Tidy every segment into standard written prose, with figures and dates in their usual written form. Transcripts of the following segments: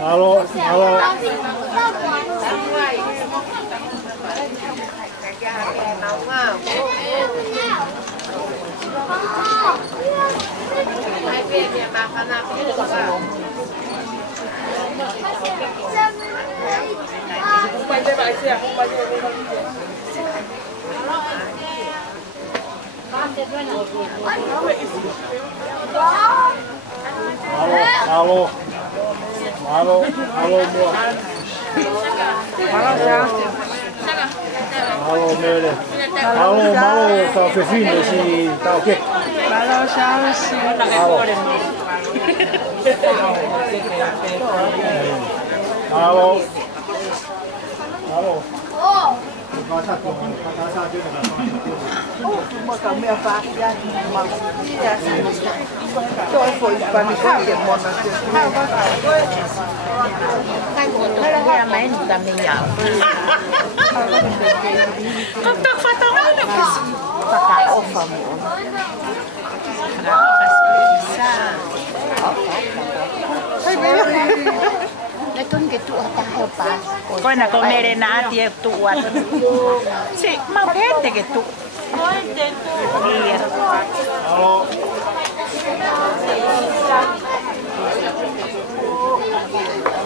Alo, alo. Alo, alo, alo mua. Alo mele. Alo, malo tao phải phi nữa thì tao kêu. Alo sao xí. Alo. Alo. Một cái mèo phạt ra mà đi ra tôi phổi và mình khác biệt một là sao có hay là cái máy người ta mình nhở công tác phát tao nói được tất cả ô phẩm cái tuần cái tụ ta hợp ba coi là con mẹ na thì tụ à chị mau hết thì cái tụ Alo.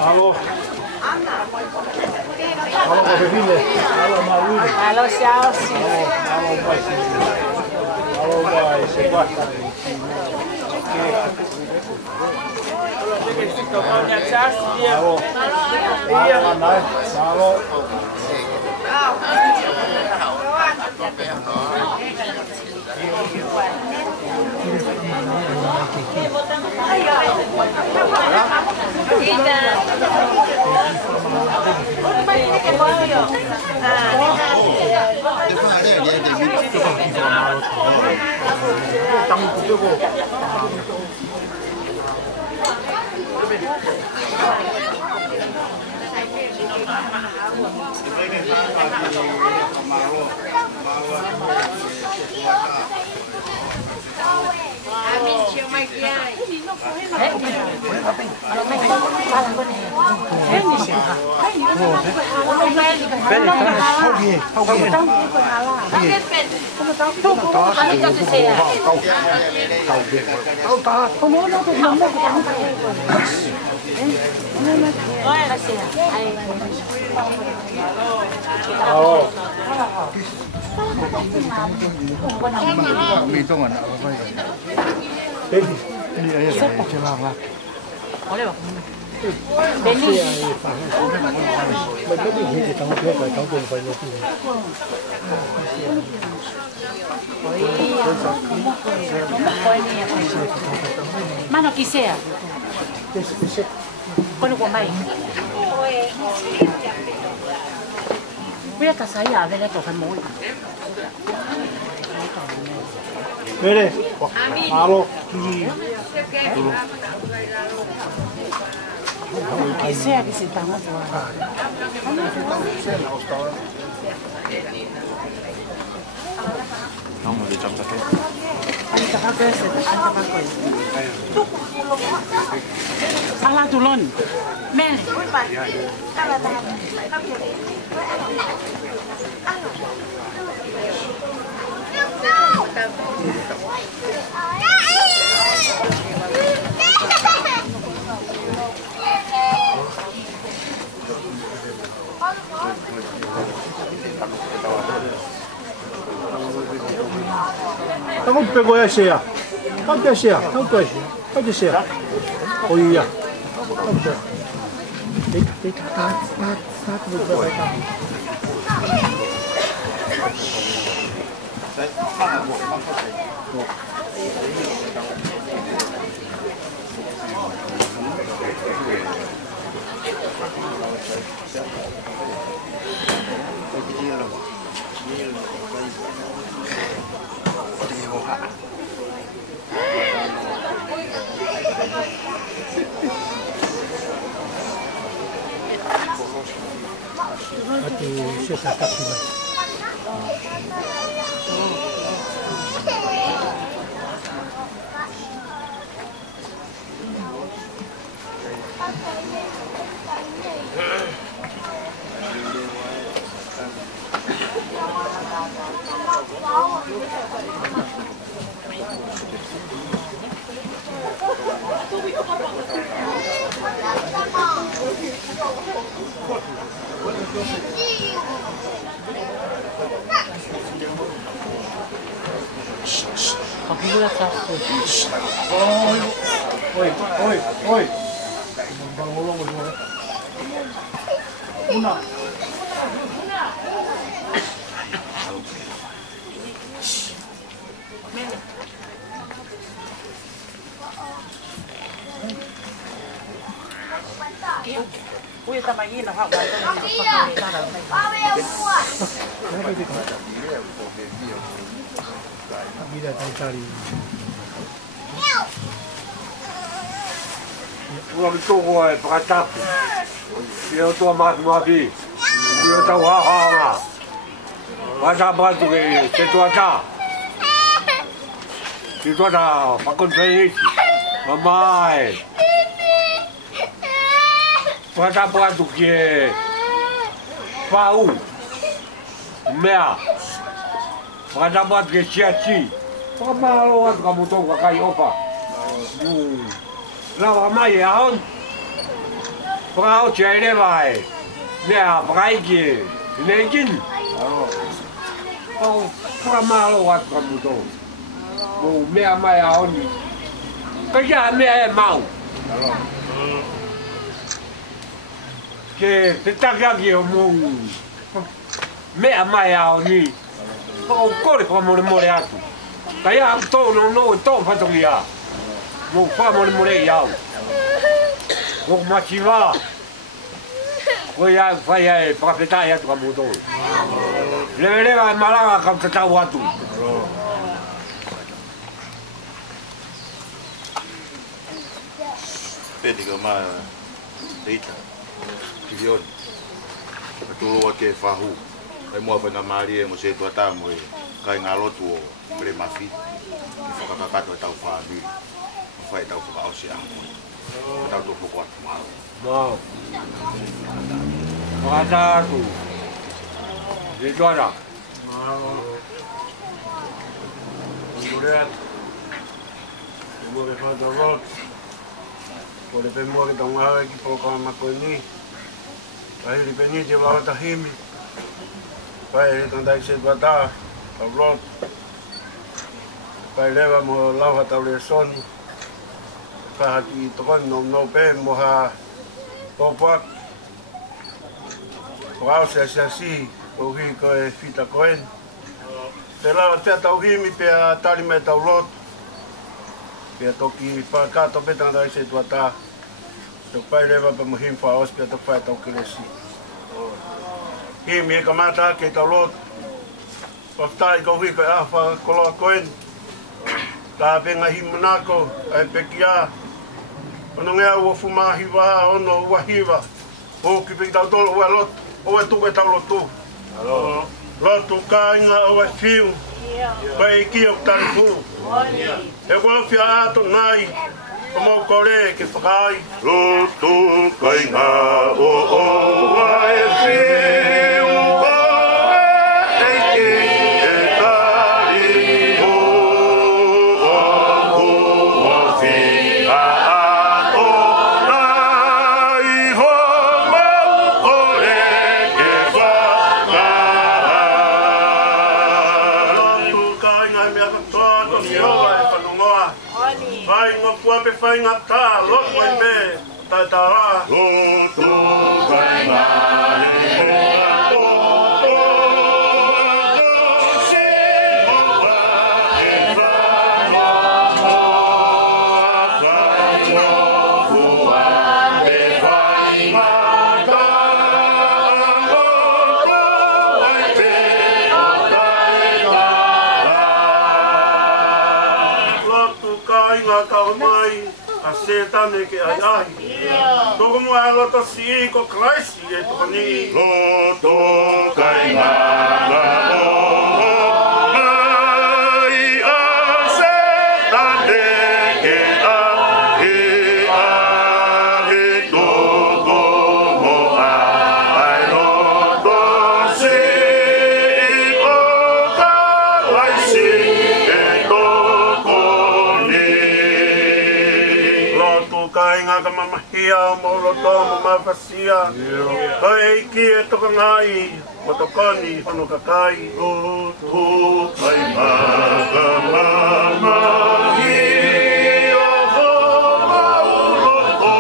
Alo. Alo có phải phi này. Alo Malu. alo sao xí Alo vai sì. Alo vai, se guarda. Alo. Alo. Mano chi sei? Quello con mai. Bây giờ sai à, về đây có phần mối. Mele. Alo. Che sei che si stanno fuori. Non mi diciamo perché. Anche fa questo, anche fa questo. Salah dulun. Men. Kamu pegou a cheia. Cadê a cheia? Cadê a cheia? Olha. Deita, tá, vai tá. Aduh, saya sakit juga. Oi, oi, oi. Bangun semua. Una. Ui, tama ina ha ba ta Vida tantari. Ua mtoko e pakatapu. Ia tua matu mapi. Ia tau hahaonga. Wata batu ke se tua ta. Se tua ta pakontreinisi. Mamae. Wata batu ke pau. Mea. Wata batu ke siaci. Pamalo watu kamutong kakai opa. Lawa mai ahon. Pagao chere vai. Nea pagai ki. Nekin. Oh, pamalo wat kamuto. Mo mea mai ahon. Kaya mea mau. Ke tetaka ki mo. Mea mai ahon ni. Oh, kore pa more atu. Kaya to no to patongia. Mo fa more iau. Mo machiva. Ko ya fa ya profeta ya tu kamuto. Le va malanga ka tata watu. Pedi ka ma rita. Kion. Tu wa ke fahu. Ai mo fa na mari mo se tu ata mo kai ngalotu o pre mafi. Fa ka ka tau fa bi. Fa tau fa o se amo. Tau tu ko kwa mau. Mau. Ada tu. Di mana? Mau. Kemudian Boleh pada lot. Boleh pemua kita mengalir di pokok makoi ni. Baik di peni je bawa tahimi. Baik tandai sebata lot. Baik lewa mo lawa taule soni. Kahaki tokon no pe moha popak. Kau siasi ohi ko fita koen. Tela te tauhimi pe tali me taulot. Pe toki pa ka to pe tandai se tuata. To pai leva pa mohim fa os pe to pai to kilesi. Himi kamata ke taulot. Oftai ko hui ko afa kolo koen. Ta penga himunako ai pekia. Ono ngea ua fumahi wa ono wahiwa. O ki pe tau tolo wa lot. O e tu pe tau lotu. Lotu ka inga o e fiu. Pai ki o tarifu. E kwa fia ato nai. O mau kore ke whakai. Lotu ka inga o wa e fiu. Fai ngata lo mai be ta ta lo tu fai na Setane ke ai ai. Toko mo ala to si ko Christ e to ni. Lo to kai na ai a setane ke e to ko mo ai lo to si ko Christ. ngā ka mamahia o mauloto mo mafasia. Koe eiki e toka ngai, motokoni, hono kakai. O tō kai maka mamahi o ho mauloto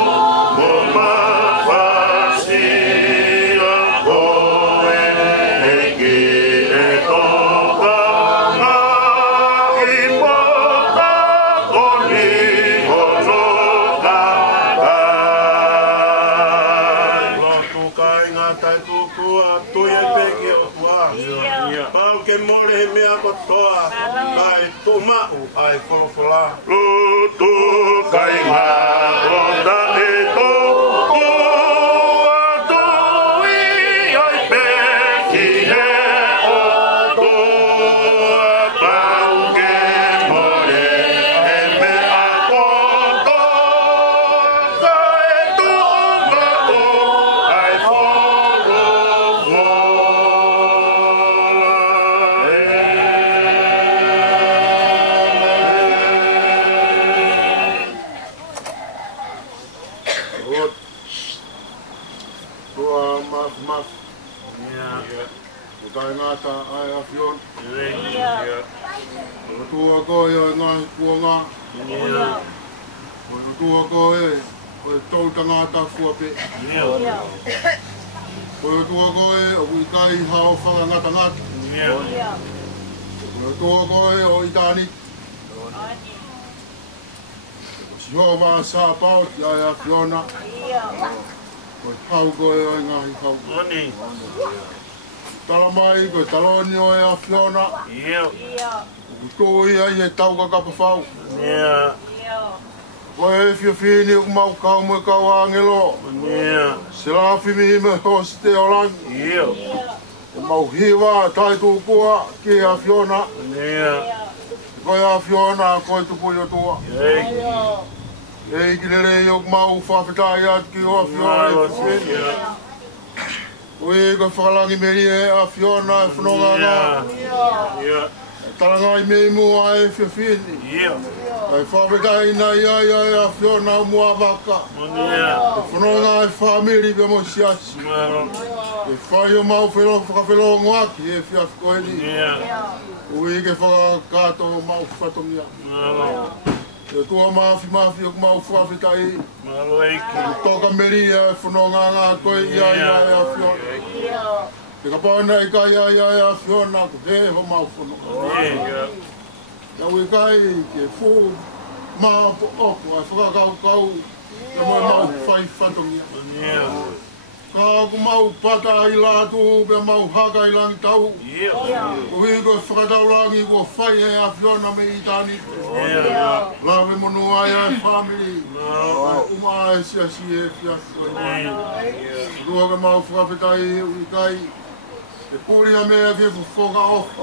mo mafasia. Koe eiki e toka ngai, motokoni, hono kakai. Lotu kai ngā tai tūkua, tui e peke o tua. Pau ke more he mea kotoa, ai tō mau, ai wholawhala. Lutu kai ngā ronda e tōku atui ai peki he o toa. Pau ke more he mea kotoa, kai tō mau ai Tua mas. Kai ngata ai afion. Tua koe o ngahi kuonga. Tua koe o tau tangata fuape. Tua koe o kai hao whakangata ngata. Tua koe o itani. Sihowa sa pau ti ai afiona. Koe tau koe o ngahi hau. Tala mai, koe taloni o e a Fiona. Kutoi ai e tau ka kapawhau. Koe e whiawhini o mau kau mo kau angelo. Se lafi mi me hosi te orangi. E mau hiwa tai tūkua ki a Fiona. Koe a Fiona, koe tupui o tua. E ikilere o mau whawhetai atu ki o a Fiona e whiawhini. Oi, ko whakalangi meri e a Fiona e whanonga ngā. Taranga i mei mua e whiawhini. Ai whawhetai nei ai a Fiona o mua waka. E whanonga e whamiri pe mo siasi. E whai o mau whakawhelo ngoaki e whiawhikoeni. Oi, ke whakakato o mau whatongia. E tua mafi o mau whawhetai. Toka meri e whanonga ngā koe ia e a Fiona. Te ka pāna i kai ai a Fiona ko he ho mau whanonga. Ia ui kai ke fō maa po oku ai whakakau e mo mau whai whatongia. Ka ko mau pata i lātu pe mau haka i langi tau. Ko hui ko whakatau langi ko whai e a Fiona me i tāni. Lawe monu ai ai family. Uma ai siasi e fiasi. Rua ka mau whakawhetai ui kai. E pōri a mea ke whuwhoka ofa.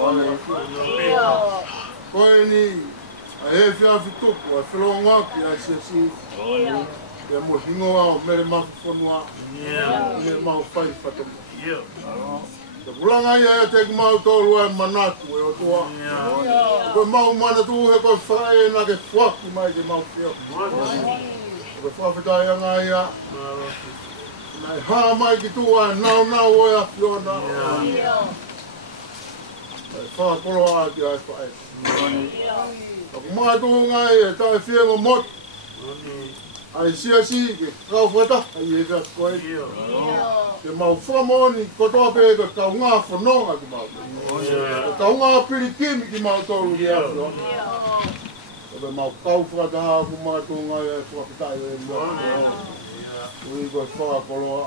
Koe ni a he whiawhi tupu a whelongaki ai siasi. E mo hingoa o mere mafu whanua. Mere mau whai whatomu. Te pulanga ia e teku mau tōru e manatu e o toa. Koe mau mana tū he koe whae na ke whaki mai ke mau whio. Koe whawhetai anga ia. Nai hā mai ki tūa e nau o e a Fiona. Nai whakolo a ki ai whae. Ako mai tū ngai e tai whiengo mot. Ai siasi ke kau whata, ai e ka koe. Ke mau whamoni, kotoa pe ka kau ngā whanonga ki mau. Kau ngā pirikimi ki mau tōru ki awhi. Ke mau kau whata haku mai tō ngai e whakitai e mua. Ui koe whakakoloa.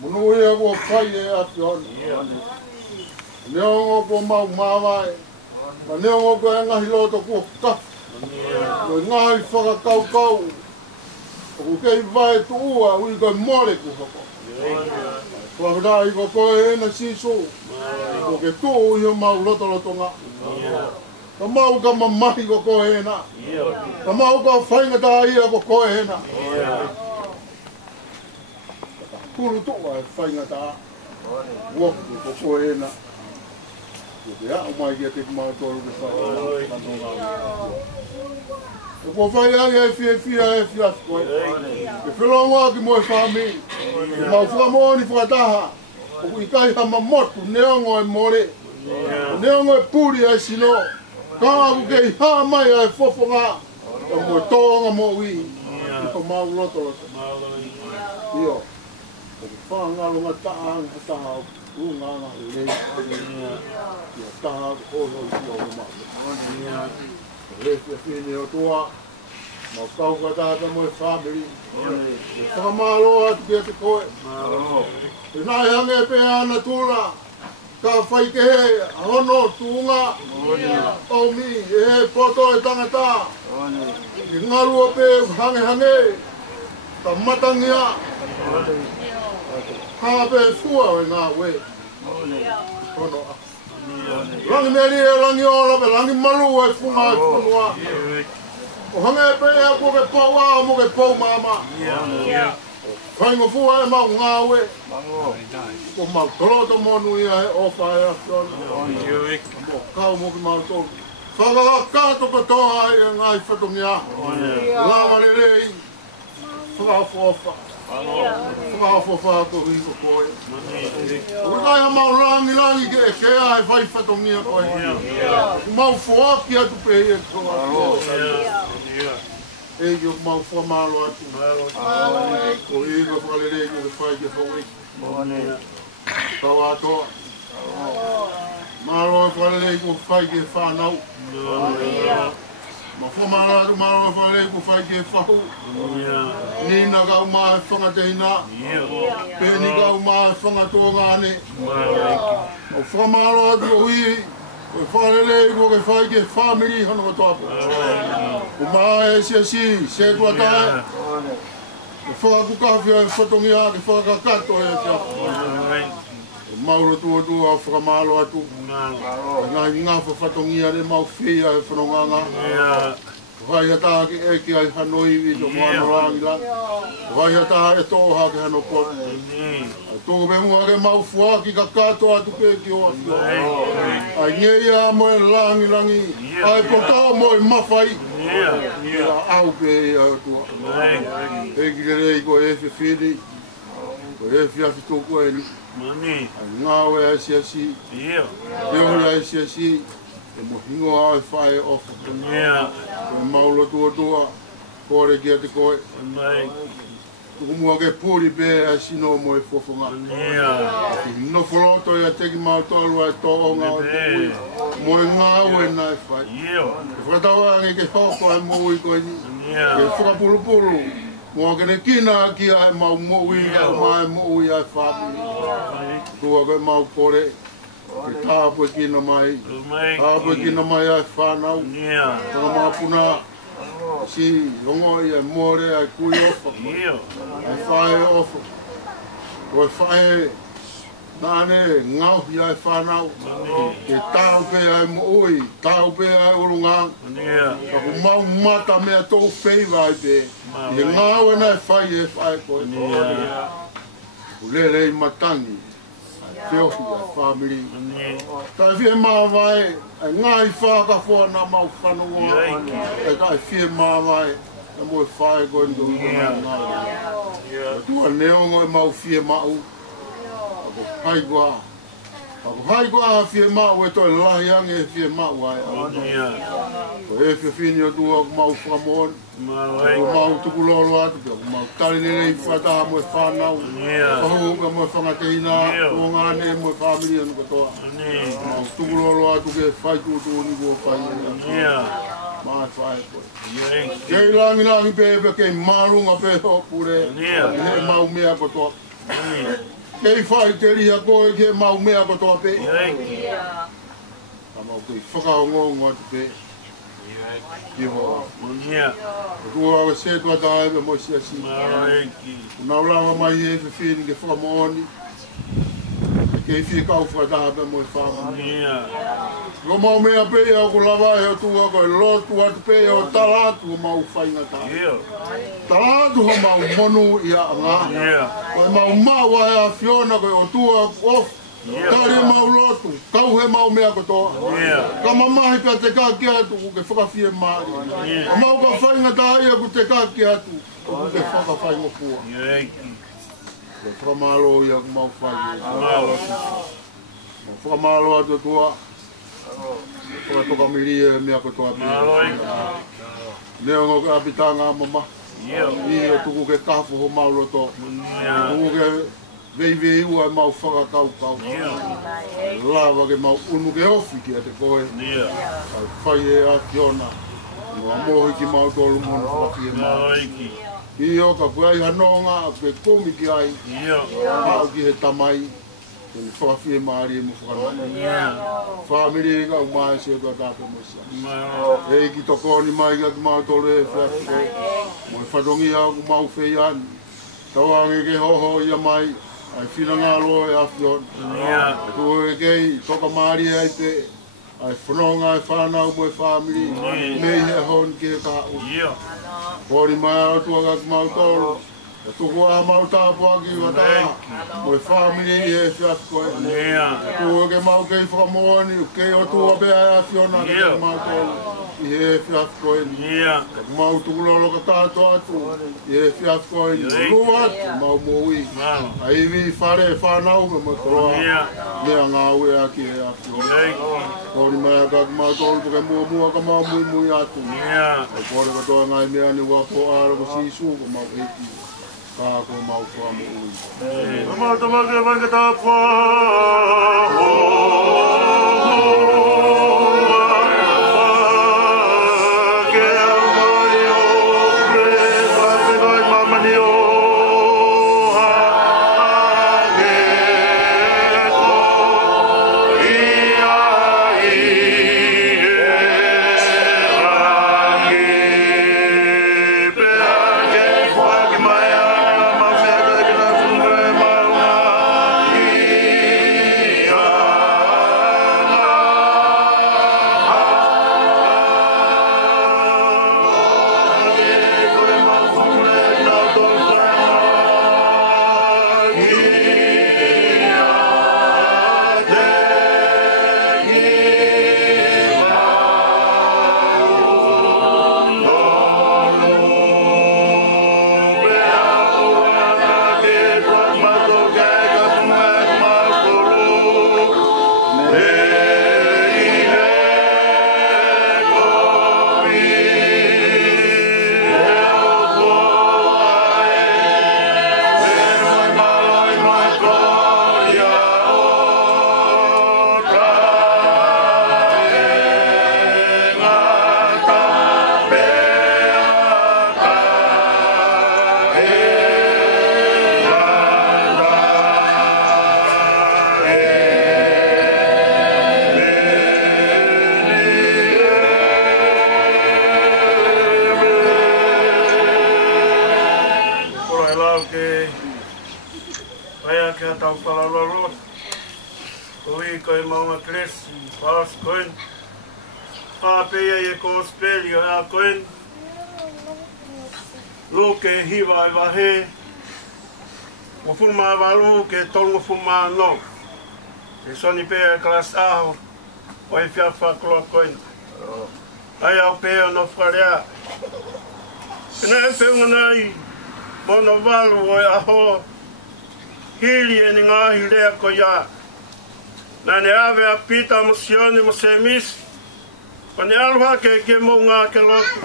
Munu ia kua whai e awhi honi. Neongo kua mau mawai. Ma neongo kua e ngahi loto kua kafu. Koe ngahi whakakau. Ko kei vai tu ua ui koe more ku hoko. Kua kata i ko koe e na siso. Ko ke tu ui o mau loto ngā. Ka mau ka mamahi ko koe e na. Ka mau ka whaingata ia ko koe e na. Kuru tua e whaingata. Woku ko koe e na. Ya, mai dia te mau tolu ke fa. Ko fa ya e fi ko. E felo wa ki mo fa mi. Ma fu mo ni fu ta. Ko i kai ha ma motu neongo e more. Neongo e puri e sino. Ka ku ke ha mai e fofo nga. Mo tonga mo wi. Ko mau loto. Io. Ko fa nga lo nga ta unga nga le. Ya ta o no o ma. Le fini o tua. Ma kau ka ta mo family. Fa malo atu ke te koe. Nā hange pe ana tula. Ka whai ke he hono tunga. O mi e poto e tangata. I ngaru pe hange. Ta matangia. Ha pe fua e ngā we. Hono a. Rangi meri e rangi ola pe rangi malu e funga e funua. O hange pe e ko ke pau a mo ke pau mama. Whai mo fua e mau ngā we. Ko mau toroto monu ia e ofa e a whiona. Mo kau mo ki mau tolu. Whakakato katoa e ngai whatongia. Lama lelei. Whakafofa. Whakafofa ko hiko koe. Urikai ha mau rangi ke kea e whai whatongia koe. Mau fuaki atu pe e koa. E yo mau fua malo atu. Ko iko whalelei ko ke whai ke whawai. Tawa atoa. Malo e whalelei ko whai ke whanau. Ma fua malo atu malo e whalelei ko whai ke whahu. Nina kau maa e whangateina. Peni kau maa e whangatua ngāne. O fua malo atu o hiri. Ko whalelei ko ke whai ke whamiri hano katoapo. Ko maa e si, se kua tae. Ko whakakukawhia e whatongia ke whakakato e kia. Mauro tua whakamalo atu. Ngā whatongia re mau whia e whanonganga. Whai hata ki e ki ai hanoi i to moano rangi lang. Whai hata e toha ki hano kore. Tōku pe mua ke mau fua ki ka kato atu pe ki o atu. Ai ngeia mo e langi. Ai potao mo e mawhai. Au pe e atua. E ki rei ko e whiwhiri. Ko e whiawhi tōku e ni. Ai ngāwe a siasi. Eohi a siasi. E mo hingo a e whae ofa. E maulo tua. Kore kia te koe. Tuku mua ke puri pe a sino mo e fofonga. No foloto e a teki mautolu a e toonga o tukui. Mo e ngāwe na e whae. E whakatawa ange ke hoko e mo ui koe ni. E whakapulupulu. Mua ke ne kina ki a e mau mo ui a ma e mo ui a e whapi. Tua ke mau kore. Ke tāpu e kina mai. Tāpu e kina mai a e whanau. Tana mapuna. Si longo ia more ai kui ofa. Ai whae ofa. Ko e whae nāne ngau ia e whanau. Ke tāu pe ai mo ui, tāu pe ai urunga. Ka ku mau mata mea tō wheiwa ai pe. I ngau e nai whae e whae koe. Ku lelei matangi. Teohi a family. Tai whie maa vai, ai ngai whakawhua nā mau whanua. Ai kai whie maa vai, e mo e whae koe ndo ngā. Tua neongo e mau whie mau. Ako haigua. Ako haigua a whie mau e toi lahi ange e whie mau ai. Ko e whie whini o tua mau whamon. Ko mau tukulolo atu, ko mau tarinere i whataha mo e whanau. Pahuka mo e whangateina, o ngāne mo e whamiri anu katoa. Mau tukulolo atu ke whaikutu ni kua whai. Mai whae koe. Kei langi pepe, kei marunga pe hopure, he mau mea katoa. Kei whai te riha koe, ke mau mea katoa pe. Ka mau kei whakaongongo atu pe. Tua o se tua tae me mo sia si. Una ulawa mai e whiwhini ke whakamooni. Ke i whie kau whakataha me mo e whama. Ko mau mea pe au ko lawa e o tua ko e lotu atu pe o talatu o mau whainga tae. Talatu ho mau monu i a ngā. Ko e mau maua e a whiona ko e o tua of Tari mau lotu, kau he mau mea kotoa. Ka mamahi pia te kaki atu ku ke whakawhie maari. Ka mau ka whainga tāia ku te kaki atu ku ke whakawhainga pua. Ke whakamalo ia ku mau whainga. Whakamalo atu tua. Whakatoka mirie mea kotoa pia. Nea ngau ke apitanga mama. Ia tuku ke kafu ho mau loto. Tuku ke vei ua mau whakakau. Lava ke mau unu ke ofi ki a te koe. Whai e a tiona. Mua mohi ki mau tolu monu whaki e mau. I o ka puai hanonga ke komi ki ai. Mau ki he tamai. Tuni whakawhi e maari e mu whakanai. Whamiri e ka umai se tua tātou mosia. E ki tokoni mai ki mau tolu e whiaki. Mo e whadongi au ku mau whei ani. Tawange ke hoho ia mai. Ai whina ngā loa e awhiona. Tu e kei, toka maari ai te. Ai whanonga e whanau mo e whamiri. Mei he hon ke ka u. Hori mai au tuanga ki mau tolu. E tuku a mau tāpu aki wata. Mo e whamiri e whiaki koe. Tu e ke mau kei whakamoani. Kei o tua bea e awhiona ke mau tolu. I he whiaki koe. Mau tuku lolo ka tātu atu. I he whiaki koe. Rua atu mau moui. A iwi whare e whanau me mo kroa. Mea ngā ue aki e awhiona. Kori mai a kaki mau tolu puke mua ka mau mui atu. E kore katoa ngai mea ni wako aro ko sisu ko mau eki. Kā ko mau kua mo ui. Mau tamake wanke tāpua. Luke hiva e wahe. Mo fulma walu ke tolungo fulma no. E soni pea klas aho. O e fiafa kloa koin. Ai au pea no wharea. Pena e peunga nai. Mono walu o e aho. Hili e ni ngahi lea ko ia. Nane ave a pita mo sione mo se mis. Pane alwa ke mo ngā ke lotu.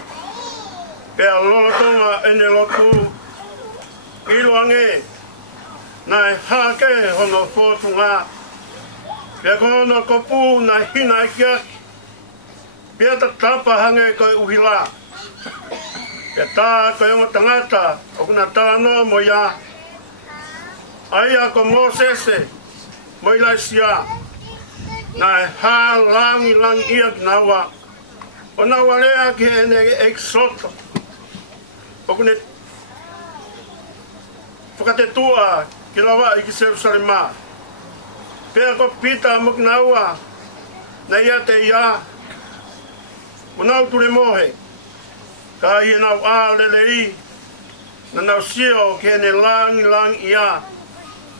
Pea lola tonga ene lotu. Iluange. Nai hake hono fotu ngā. Pea kono kopu na hina kiaki. Pea ta tapa hange koe uhila. Pea tā koe onga tangata. Okuna tāno mo ia. Aia ko Mosese. Mo ila sia. Nai ha langi ia ki nawa. O nawa lea ki ene eksoto. Okune whakatetua ki lawa i ki Jerusalema. Pea ko pita mo ki naua. Na ia te ia. O nau ture mohe. Ka ia nau a lelei. Na nau sio ki ene langi ia.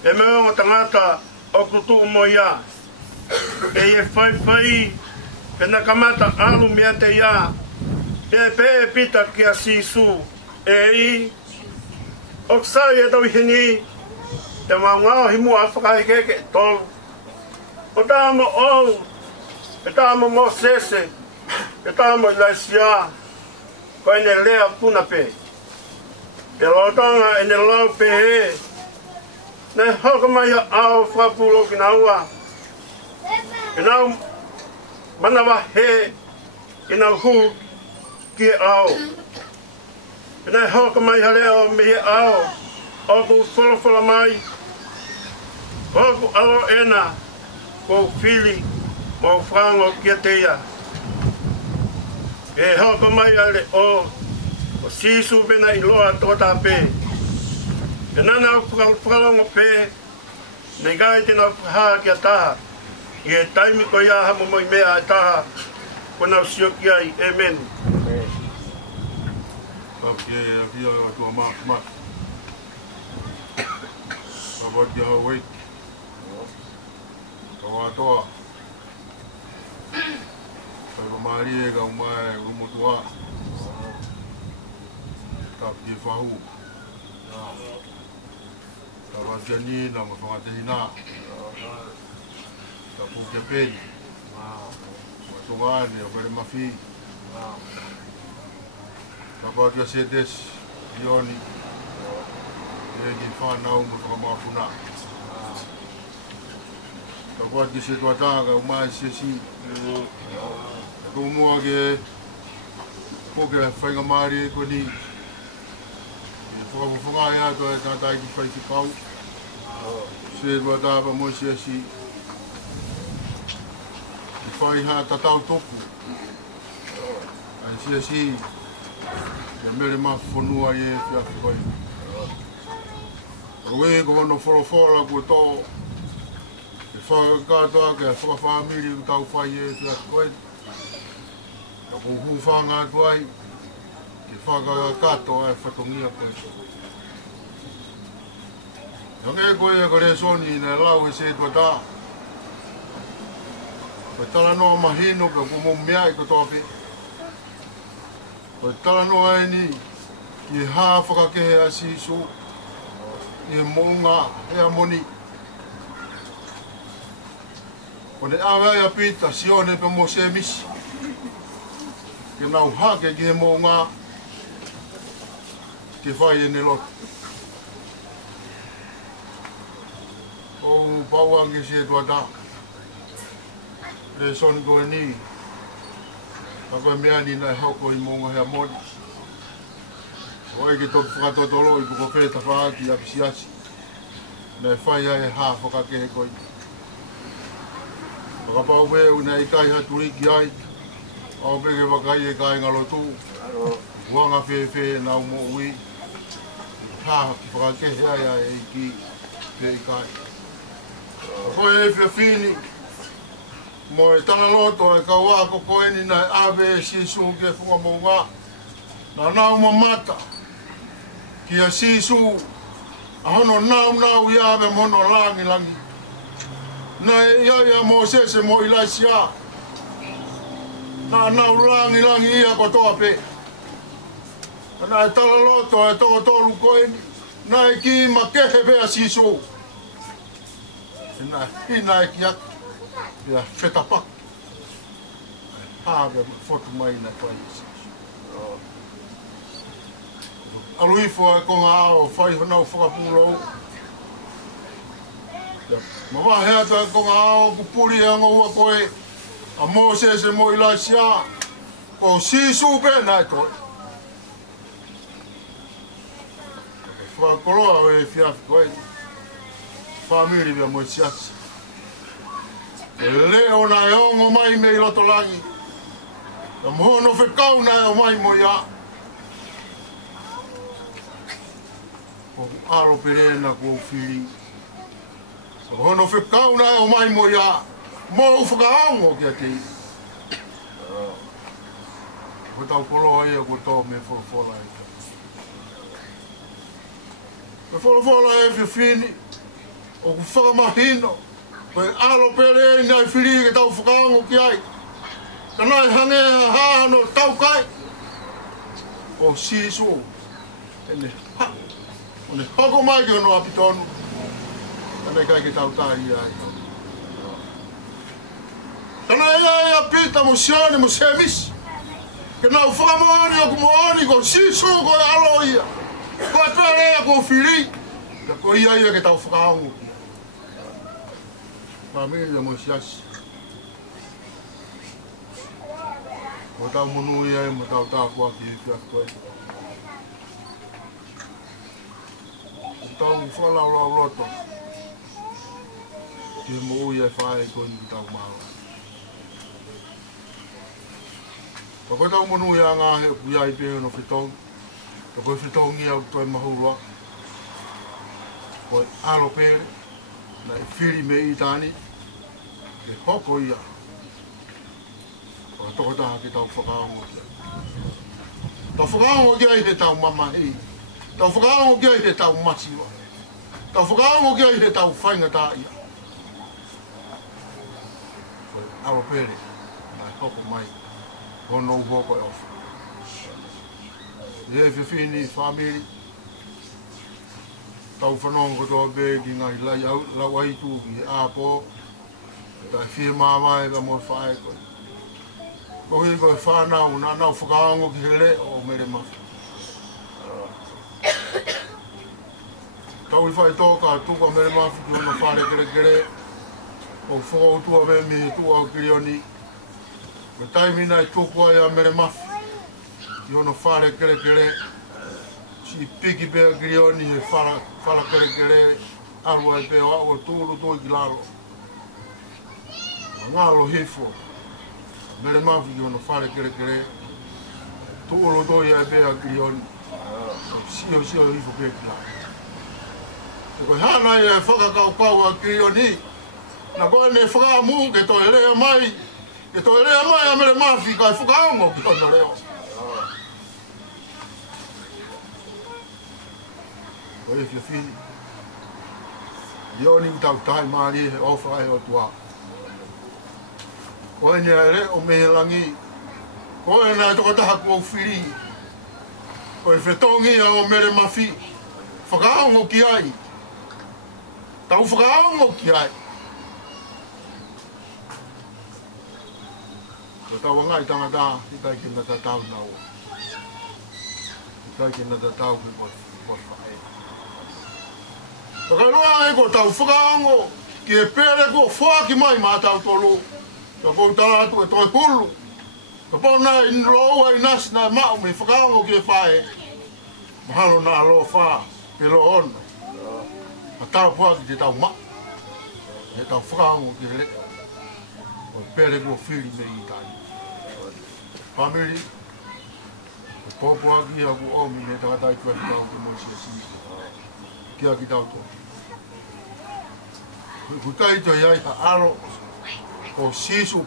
E meo mo tangata o kutu mo ia. E fai pena kamata alu mea te ia. Pe pita ki a sisu. E oksai e tau hini. Te maungao himu a whakaikeke tolu. O tāma o. E tāma mo sese. E tāma ilaisia. Ko ene lea puna pe. Te lautanga ene lau pe he. Ne hoka mai au whapulo ki na ua. E nau manawa he. E nau hu ki au. E ne hoka mai haleo me he au. Oku wholofola mai. Oku alo ena. Ko fili. Mo whango kia teia. E hoka mai ale o sisu bena i loa tōtā pē. E nana whakalongo pē, nei gai tēnā whaha kia taha. I e taimi ko ia hamo moi mea e taha, ko nau sio ki ai, amen. Papi e a via o tua mak. Papa ki hau wei. Kawa toa. Papa maari e ka umai umotua. Tapi fahu. Kawan jani nama fangatehina. Tapu kepeni. Matungan ya beri mafi. Kawan dia sedes Ioni. Dia ni fan nau mafuna. Kawan dia setuata ka umai sesi. Ko mua ke poke whainga maari ko ni whakawhanga ia to e tātai ki whai ki pau se rua tāpa mo si asi ki whai ha tatau toku ai si asi e mere ma whanua i e whia whai roe ko hono whorofora ko tō e whakakatoa ke whakawhamiri ko tau whai e whia whai ko hufanga tuai ke whakakato ai whatongia koe. Nge koe e kore soni ne lau e se tuata. Koe tala noa mahino pe kumo mea i kotope. Koe tala noa e ni ki haa whakakehe a sisu i e mounga e a moni. Kone awai a pita sione pe mo se misi. Ke nau hake ki he mō ngā ke whai e ne loto. O pauangi se tuata. E son koe ni. Ka koe mea ni nai hauko i mō ngā hea moni. O e ke toku whakatotolo i puko wheta whaaki a pisiasi. Nai whai ai haa whakakehe koe. Whakapau weu nei kai haturiki ai. Au peke wakai e kai ngalo tū. Wanga whewhe nau mo ui. Ha, ki whakakehe ai ai e ki pe i kai. Koe e whiawhini. Mo e tana loto e ka wā koko eni nai awe e sisu ke whunga mō ngā. Nā nau mamata. Ki a sisu. A hono nau i awe mono langi. Nai ia mo sese mo ilaisia. Nā nau langi ia kotoa pe. Nā e tala loto e toko tolu koeni. Nā e ki ma kehe pea sisu. Nā hina e ki aki. Ia whetapa. Hāwe whotu mai na koe i sisu. Aluifo e konga ao whai honau whakapūrou. Ma wahea ta konga ao kupuri e angoua koe. A Moses e mo ilaisia, ko sisu pēnā e toi. Whakakoloa o e whiawhi koe. Whamiri mea mo i siasi. E leo na e ongo mai me i loto langi. E mohono whekau na e o mai mo ia. Ko aro perena ko whiri. E mohono whekau na e o mai mo ia. Mo whakaongo kia te i. Ko tau koloa ia ko tō me wholofola e ka. Me wholofola e whiawhini. O ku whakamahino. Koe alo pere ngai whiri ke tau whakaongo ki ai. Kanai hange ha no tau kai. O siso. Ene ha. One hoko mai ki ono apitonu. Kanai kai ke tau tai ai. Kanai ai apita mo sione mo semis. Kanai whakamoani o kumoani ko siso ko alo ia. Koe pere ko whiri. Ko ia ke tau whakaongo ki. Família Moisés. Mo tau munu ia mo tau kua ki fia koe. Mo tau mu whala ora roto. Ki mo ia whae koe ni tau maho. Ko tau munu ia ngā he puia I pēo no whitong. Ko whitong ia toi mahurua. Ko aro pēre. Na whiri me I tāni. Ke hoko ia. O toko taha ke tau whakaongo kia. Tau whakaongo kia I te tau mamahi. Tau whakaongo kia I te tau masiwa. Tau whakaongo kia I te tau whaingata ia. Aro pere. Nai hoko mai. Hono hoko e ofu. Ie whiwhini whamiri. Tau whanongo toa bēgi ngai lau aitu ki āpō. Tai whie māmai ka mo whae koe. Kohi koe whanau, nā nau whakaongo ki hele o mere mawhi. Tau I whae tōka tuka mere mawhi ki ono whare kere. O whakautua me mihi tua o kirioni. Me taimina I tōkua ia mere mawhi. Ki ono whare kere. Si piki pēa kirioni he whara kere. Arua e pēa o tūru tōi ki lalo. Ngalo hifo. Mere mawhi ki ono whare kere. Tūro toi e pēa kirioni. Sio hifo pēa ki lalo. Te koe hana e whakakau a kirioni. Na koe ne whakamu ke toi rea mai. Ke toi rea mai a mere mawhi kai whakaongo ki ono reo. Koe e whiawhini. Ioni mtau tai maari he ofa e o tua. Koe ni aere o mehelangi. Koe nai toko taha kua whiri. Koe whetongi a o mere mawhi. Whakaongo ki ai. Tau whakaongo ki ai. Ko tau ngai tangata, I kai ki nata tau nau. I kai ki nata tau ki kwa whae. Whakaroa e ko tau whakaongo. Ki e pere ko whaki mai mā tau tolu. Ka kou taratu e toi pulu. Ka pau nai nroua I nasi nai mau me whakaongo ki e whae. Mahalo nā lo wha, pero ono. A tau whaki te tau ma. E tau whakaongo ki re. O pere ko whiri me I tani. Family. O popo aki a ku omi me takatai kua ki tau ki mosi e si. Kia ki tau to. Kutai to iai ka aro. O sisu.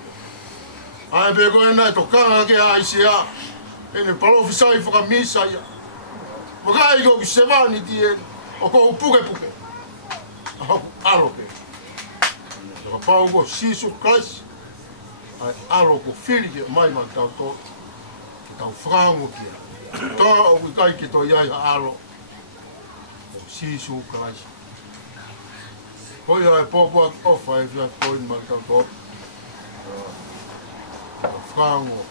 Ai pe koe nai to kanga ke a ICA. Ene palofisai whakamisa ia. Wakai ko ki sevani ti e. O ko puke. Aro pe. Ka pau ko sisu Christ. Ai aro ko whiri ke mai man tau to. Ki tau whakaongo kia. Tā o kai ki to iai ha aro. O sisu Christ. Hoi ai popo at ofa e whia koin man tau to. Whango.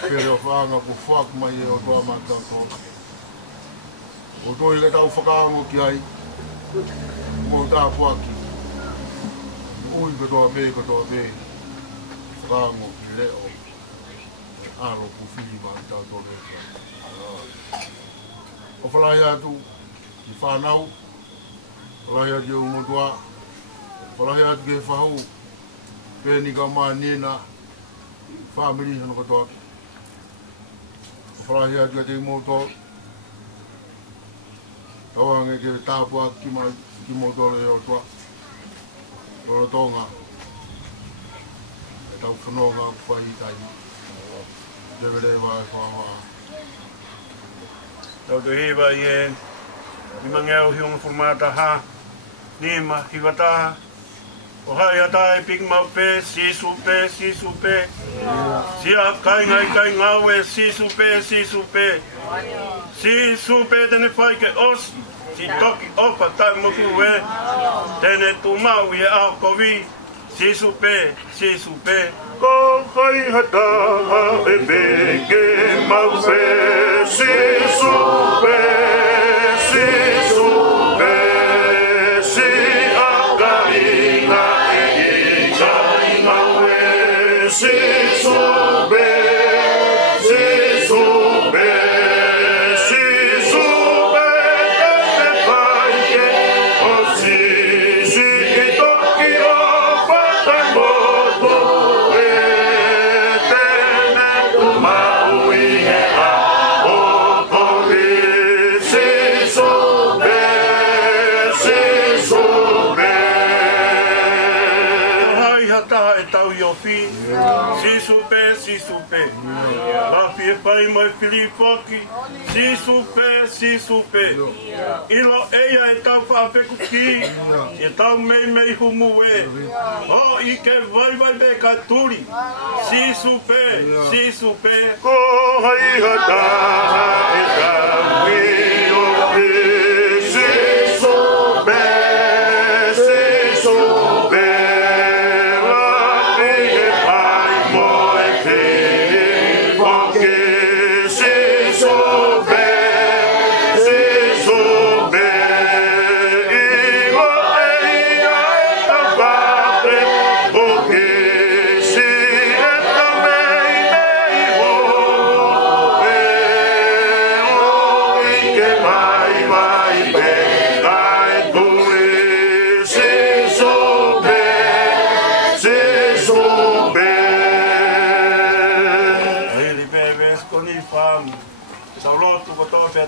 Pere o whanga ko whaku mai e o toa man tau to. O toi le tau whakaongo ki ai. Mo tā puaki. Ui katoa me. Whakaongo ki le o. Aro ku whiri man tau to le kia. O whalai atu. Ki whanau. Whalai atu o motua. Whalai atu ke whahau. Pēni ka maa nina. Family hano katoa. Whalai atu ke te motua. Tawange ke tāpua ki motua le o toa. Rorotonga. E tau whanonga whai tai. Dewere wai whawa. Tau te hewa I e. Ima ngeo hiunga formata ha. Nema, hiwataha. O hai ata e ping mau pe, sisu pe, sisu pe. Sia kai ngai ngau e sisu pe, sisu pe. Sisu pe tene whai ke os, si toki opa tai moku e. Tene tu mau e au kovi, sisu pe, sisu pe. Ko hai hata e peke mau pe, sisu pe, sisu pe. Si aka inga e ika mau e, sisu pe, sisu pe. Sisu pe tene pai ke o si i toki o patai motu. Sisu pe, la fie pai mai filipoki, sisu pe. Ilo eia e tau whaapeku ki, e tau mei humu e. O ike vai be ka turi, sisu pe. Ko hai hata e tau i o pe, sisu pe.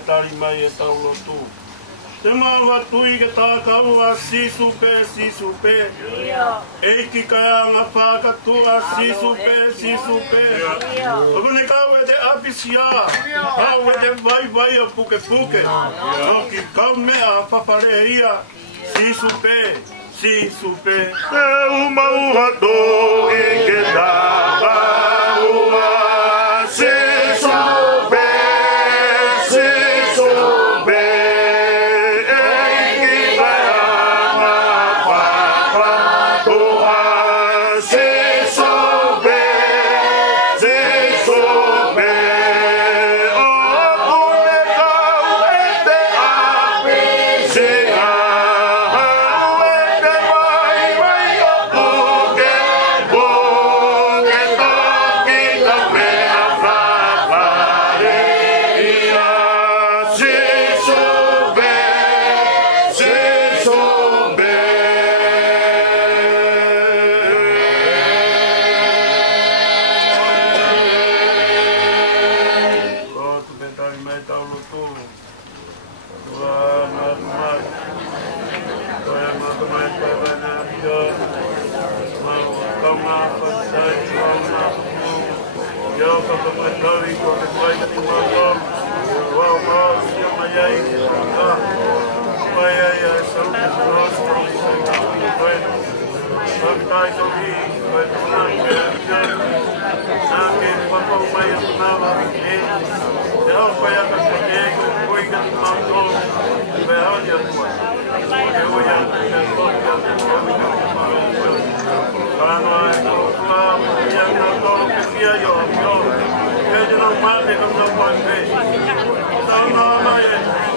Tari mai e tau lotu. Te maua tui ke tā kaua sisu pe. Eiki kai anga whakatua sisu pe. Tukune kau e te apisia. Kau e te vai a puke. Noki kau mea whapare ia. Sisu pe. E umau hato i ke tā kaua sisu pe.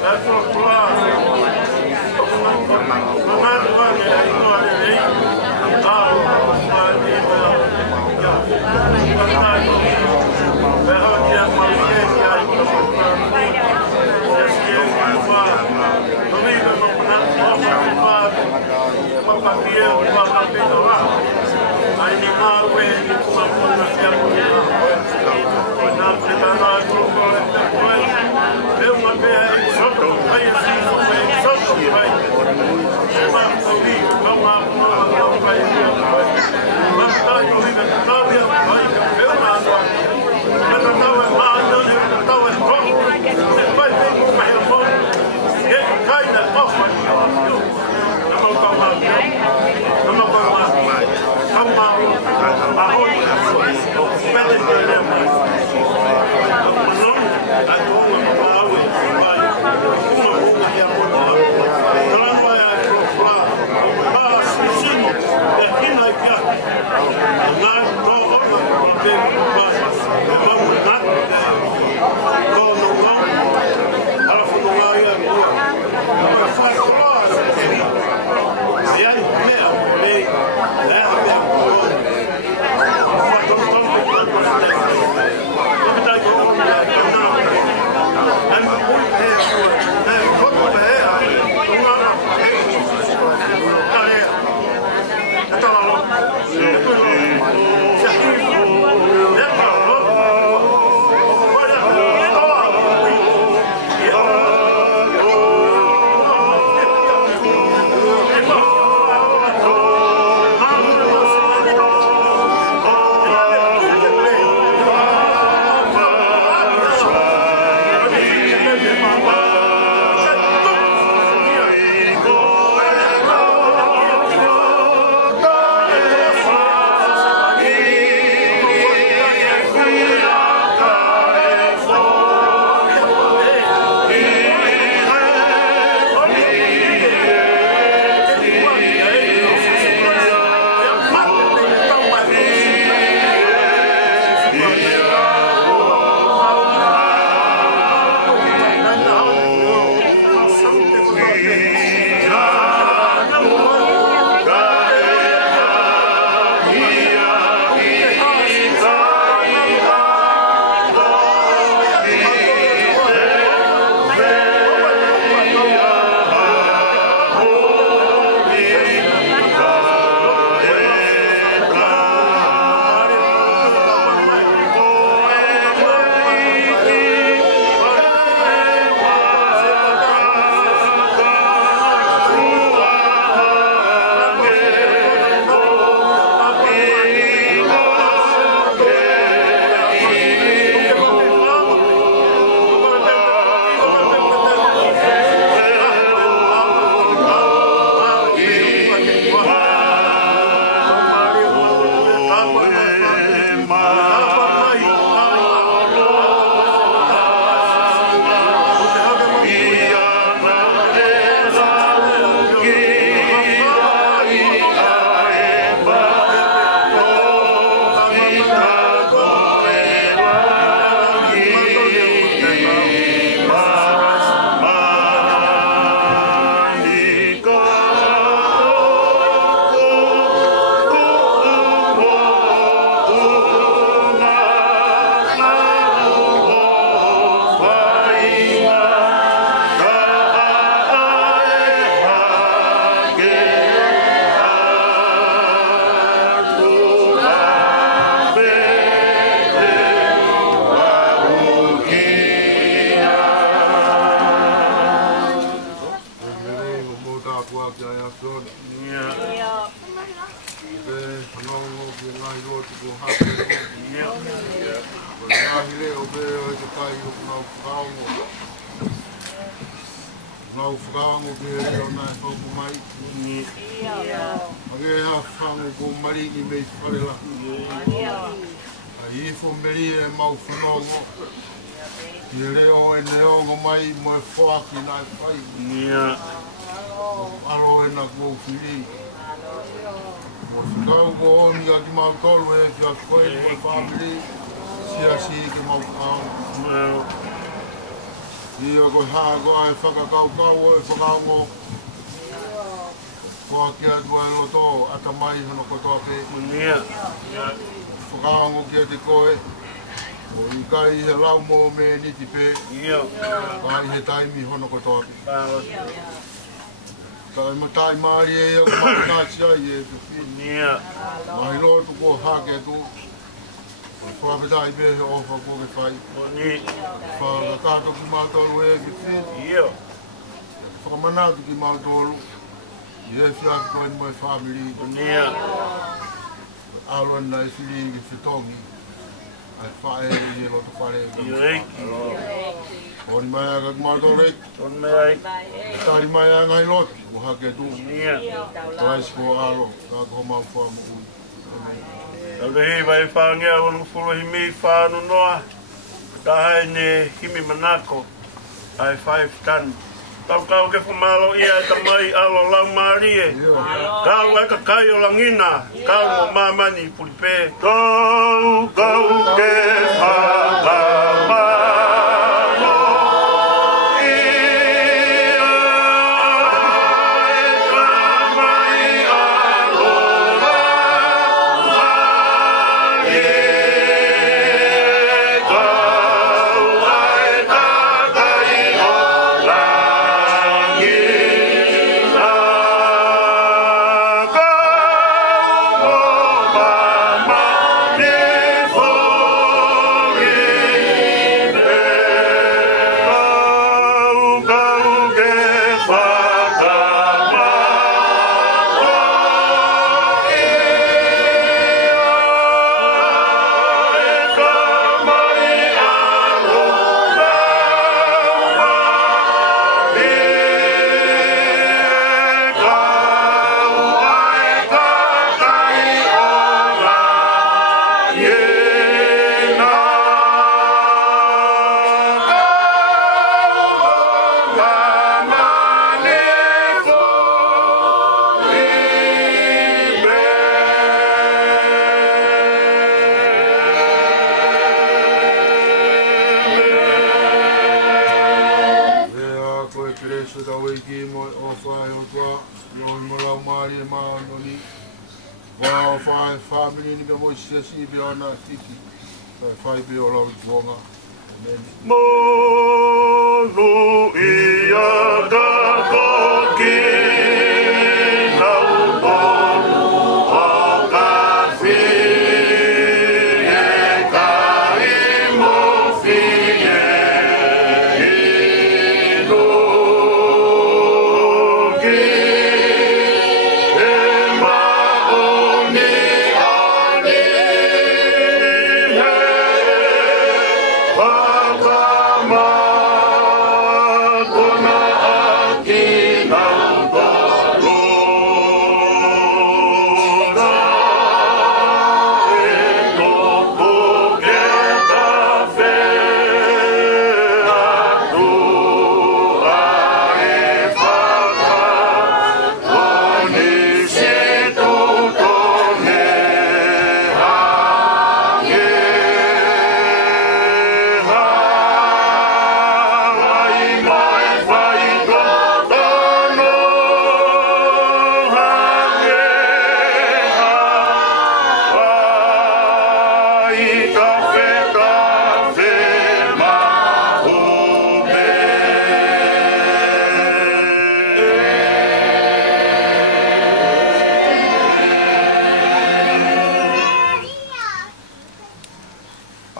That's Fiona. Whanongo ki ngai rotu ko hake. Whangahi leo beo e te kai o ngau whakaongo. Ngau whakaongo ki reo nai whauku mai. Age ha whangu ko maringi mei wharela. Ai ifo meri e mau whanongo. Ki reo e neongo mai mo e whaaki nai whai. Alo e na kou whiri. Mo whakau ko oni a ki mau tolu e kia koe mo e whamiri. Sia si ki mau kau. Ia koe haa koe e whakakau kau o e whakaungo. Whaki atua e loto ata mai hono kotoa pe. Whakaungo kia te koe. O i kai he lau mo me niti pe. Kai he taimi hono kotoa pe. Kai matai maari e ia kumari nāsi ai e te whi. Mahi lotu ko hake tu. Whapetai behe ofa ko ke whai. Whakakato ki mātolu e ki whi. Whakamanatu ki mātolu. I e whiaki koe mo e whamiri. Aloan na e whiri ki whitongi. Ai whae e lotu whare. Oni mai aga ki mātolu e. Tari mai a ngai lotu. Mo hake tu. Taisi ko alo. Ka ko mau whamu ui. Tau te hei vai whāngia onu fulohi mi whānu noa. Ta hai ne himi manako. Ai 5 tan. Tau kau ke whamalo ia ta mai alo lau maarie. Kau e ka kai o langina. Kau o mamani pulipe. Kau ke whamalo.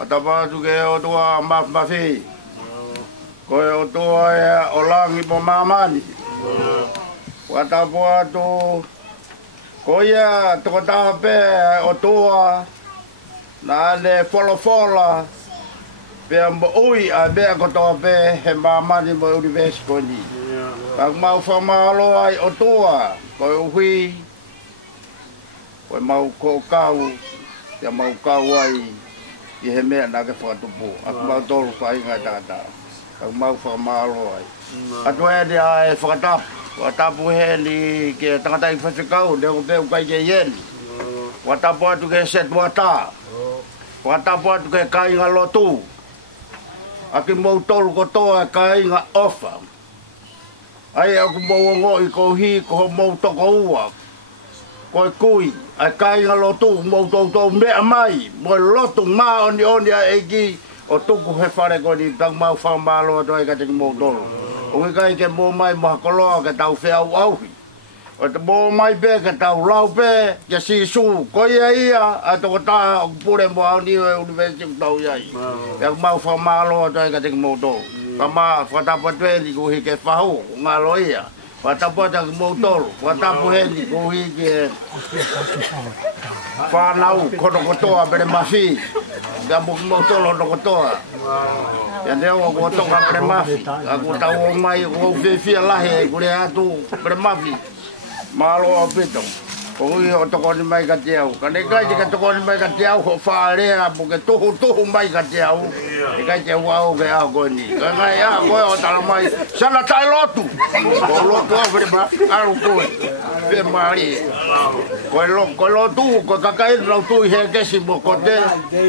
Tapatu ke o tua mafi. Koe o tua e o langi po mamani. Watapoa tu koia toko tape o toa na le folofola pe mo ui a be ko tope he mamani mo university ko ni. Pag mau famalo ai o toa ko hui ko mau ko kau ya mau kau ai i he mea na ke whatupu. Aku mau tolu whai ngai tata. Aku mau whamalo ai. Atu e de ai whakatapu. Watapu he ni ke tangatai whasekau, leo peo kai ke yen. Watapu atu ke set wata. Watapu atu ke kai ngā lotu. Aki mau tolu kotoa kai ngā ofa. Ai aku mau ngoi ko hi ko mau toko ua. Ko kui, ai kai ngā lotu mau tau mea mai. Mo lotu maa oni a eki o tuku he whare ko ni tang mau whamalo atu ai ka teki mau tolu. O kai ke mo mai mahakoloa ke tau whiau auhi. O te mo mai pe ke tau lau pe ke si su koia ia a toko taha o pure mo au niwe university tau iai. Ia mau whamalo atu ai ka teki mau tolu. Ka maa whatapa tueni ko hi ke whahu ngā lo ia. Whatapa taki mau tolu. Whatapu heni ko hi ke whanau kono kotoa pere mawhi. Ia mau tolu kono kotoa. Ya leo ko toka pre mafi, aku tahu mai ko fefia lahe ko le atu pre mafi. Malo apito. Ko i toko ni mai ka tiau. Kane kai ka toko ni mai ka tiau ho faarea porque tuhu mai ka tiau. E kai te wao ke a ko ni. Ka ya ko o tala mai. Sana tai lotu. Ko lotu pre ma alu ko. Pe mari. Ko lotu ko ka kai lotu he ke si mo ko te.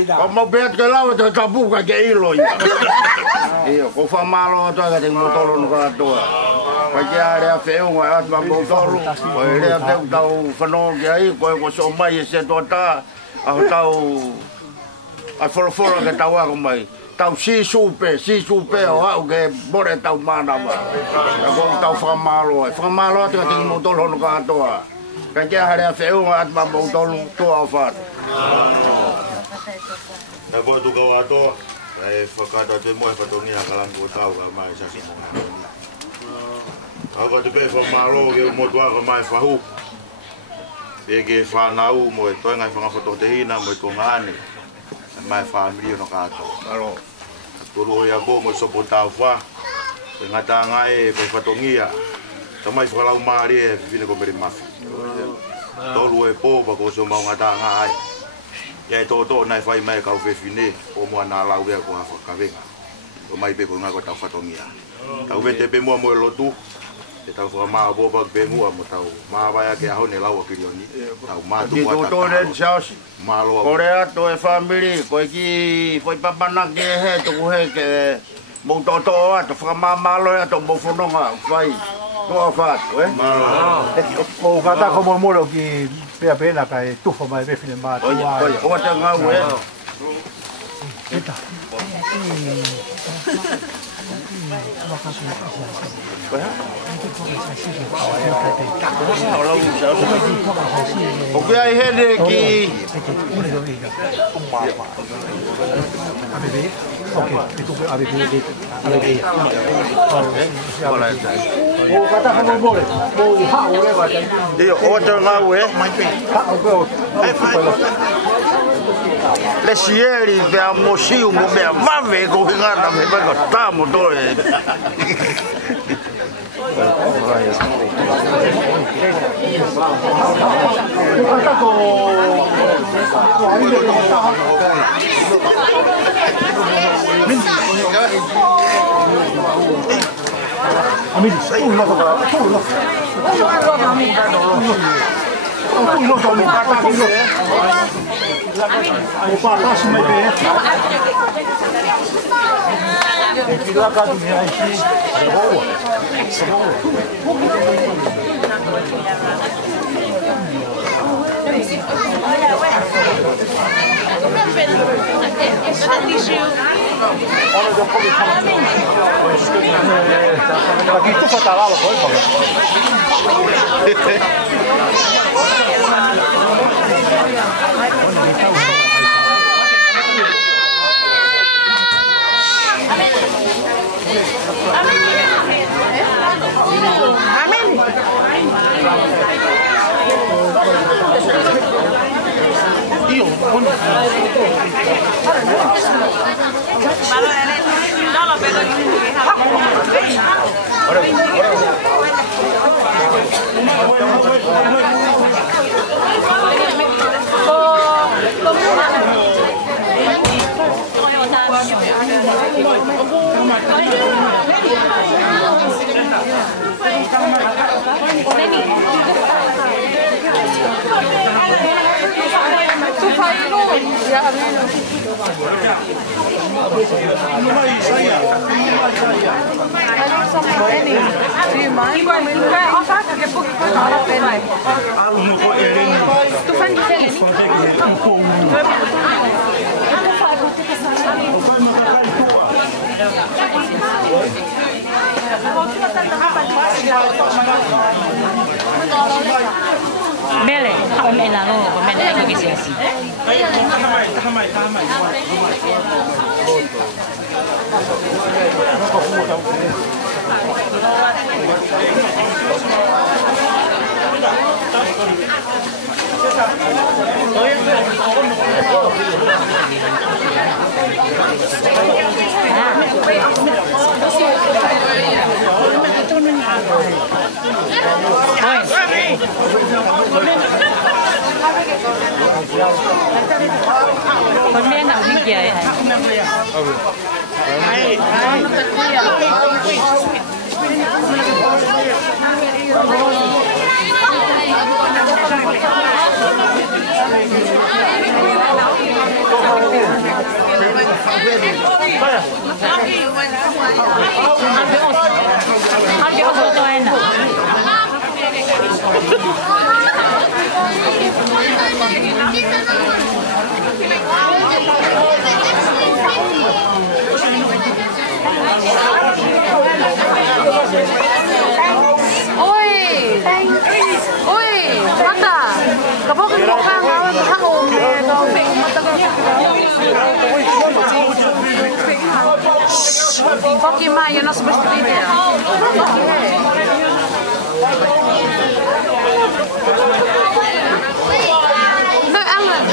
Ko mo bet ke lawa te tapu ka ke ilo. Iyo ko fa malo to ka te mo tolo no ka to. Ka ya re feo wa at ma mo tolo. Ko re te tau fano ke ai ko so mai se to ta. A tau a fora ke tau ko mai. Tau si supe o au ke bore tau mana ma. Ko tau fa malo te ka te mo tolo no ka to. Ka ya re feo wa at ma mo tolo to a fa. Na ko tu ka wa to. Ai whakata te moe whatongi a kalangu o tau ka mai sa si monga. Ako te pe whamaro ke o motua ka mai whahu. Pe ke whanau mo e toi ngai whangawhato te hina mo e ko ngāne. Mai whamiri no kātou. Aro. Kuru hoi a ko mo sopo tau wha. E ngata ngai pe whatongi a. Ta mai whalau maari e whine ko mere mafi. Tolu e pōpa ko so mau ngata ngai. Ia toto nai fai mai kau fefine o mo na lau ia ko afa kavenga. O mai be ko nga ko tau fatongia. Tau vete pe mo lotu. E tau fa ma bo ba be mo tau. Ma vai ke aho ne lau kirioni. Tau ma tu wa ta. Toto ren chausi. Ma lo. Korea to e family ko ki foi papana ke he to he ke mo toto a to fa ma lo ya to mo fononga fai. To fa, O kata ko mo mo ki pea pena kai tufo mai be fine ma. O te ngau e. Eta. O que ai hede ki O kata ko mo mo ha o le ba te. Dio o te ngau e. Ha o ko. Le sieri pe a mosiu mo me mame ko ngata me ba ko tamo to e. Aqui tu só tá lá, pode falar. Amin. Mele, kau mele lalu, kau mele lagi kesiasi. Con miếng nào thích vậy? Pokemon, you're not supposed to be there. No, Alan.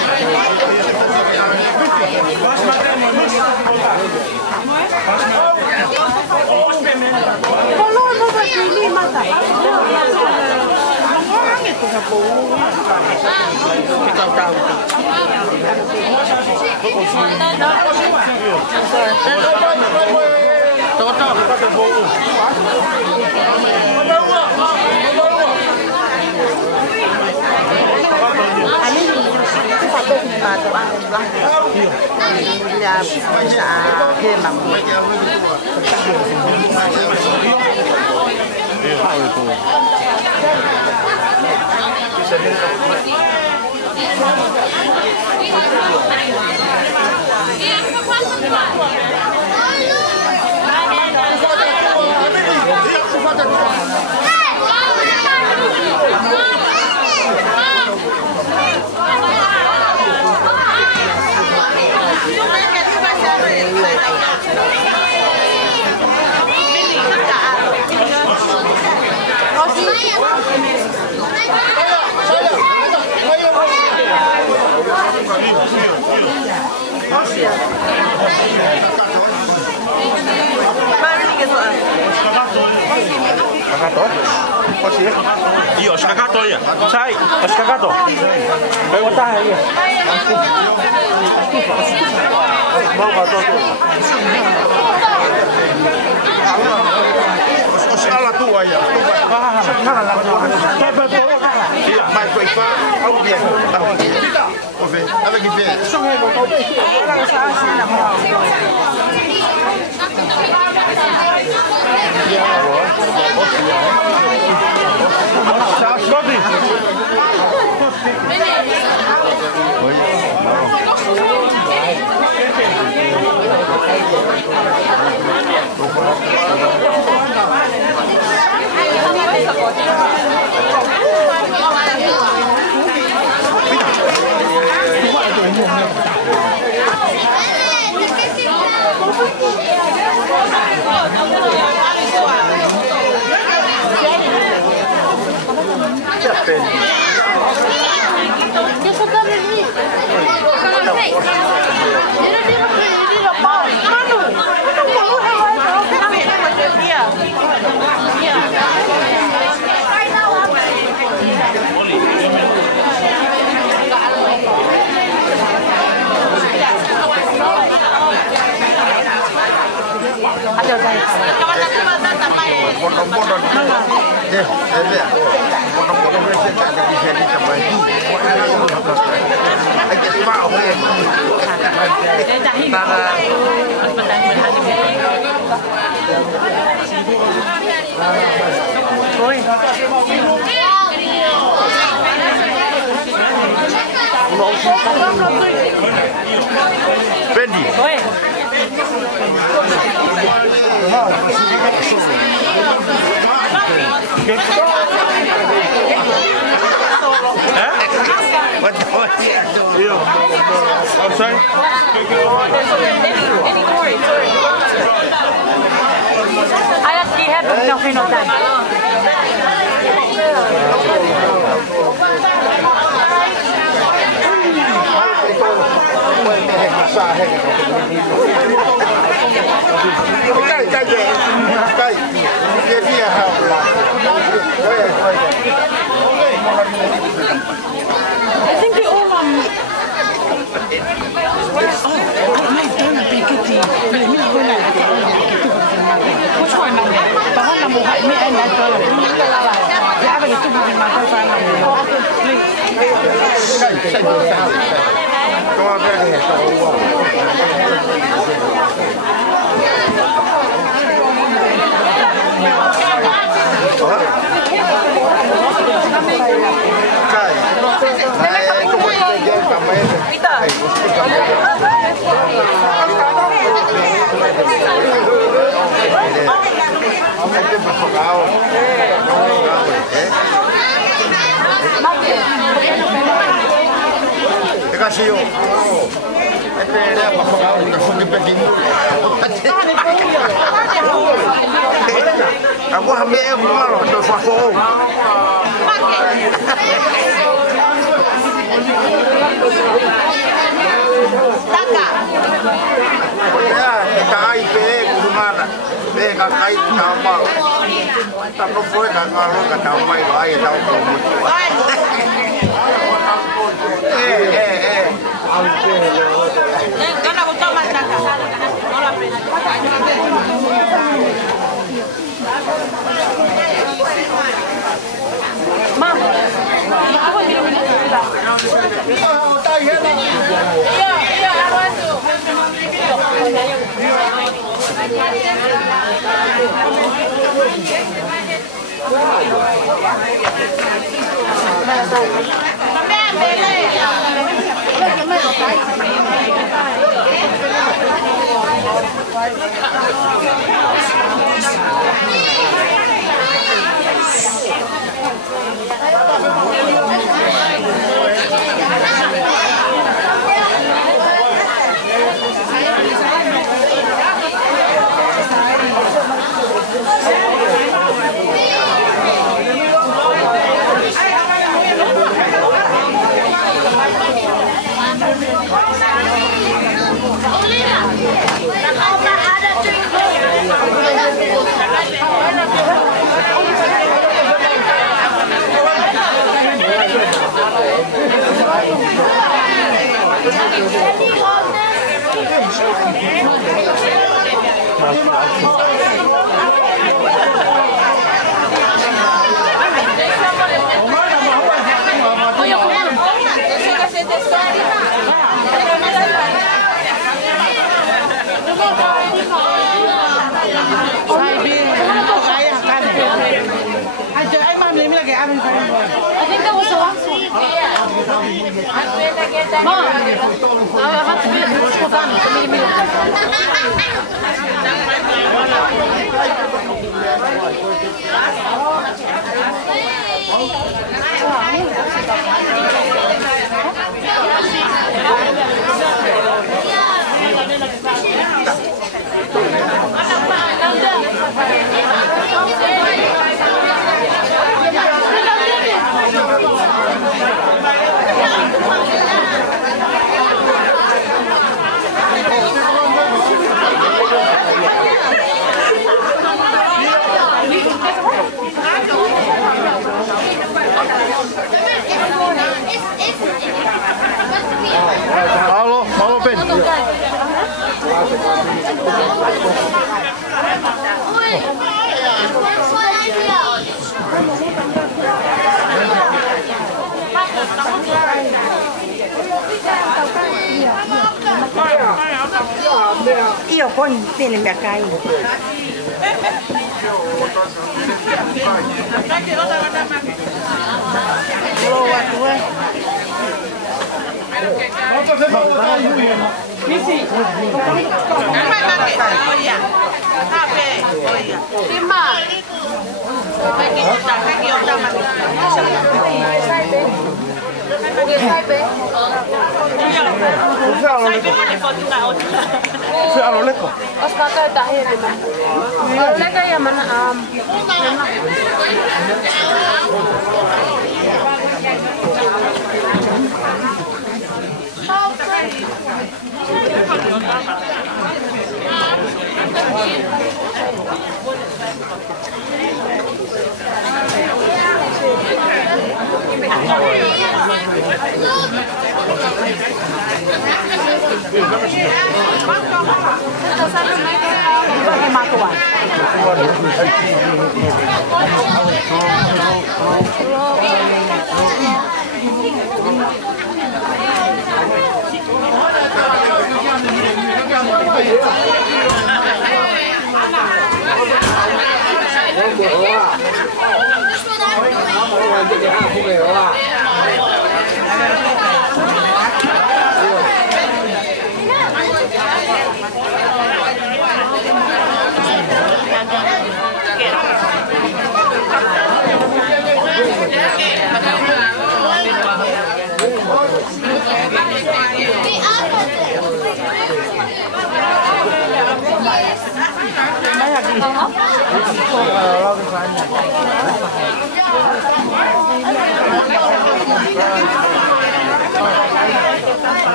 Io ho scagato io, sai? Ho scagato. Per votare io. Alla tua io. Ma puoi fare avec il pied. Bendy. I'm sorry? I actually have nothing on that. I think they all Aku ambil malu tu fakor. Taka. Ya, kita IP kumana. Mereka kait nama. Tak boleh nak ngaruh ke nama itu ayat tahu kamu. Karena aku tahu mana Taka. Ma, aku bilang kita. Iya, aku itu. I think that was the last one. Mom, I have to be at the school done for me to meet. Halo, halo Ben. Io con bene mia kai. Koska käytetään enemmän. Oliko ja mana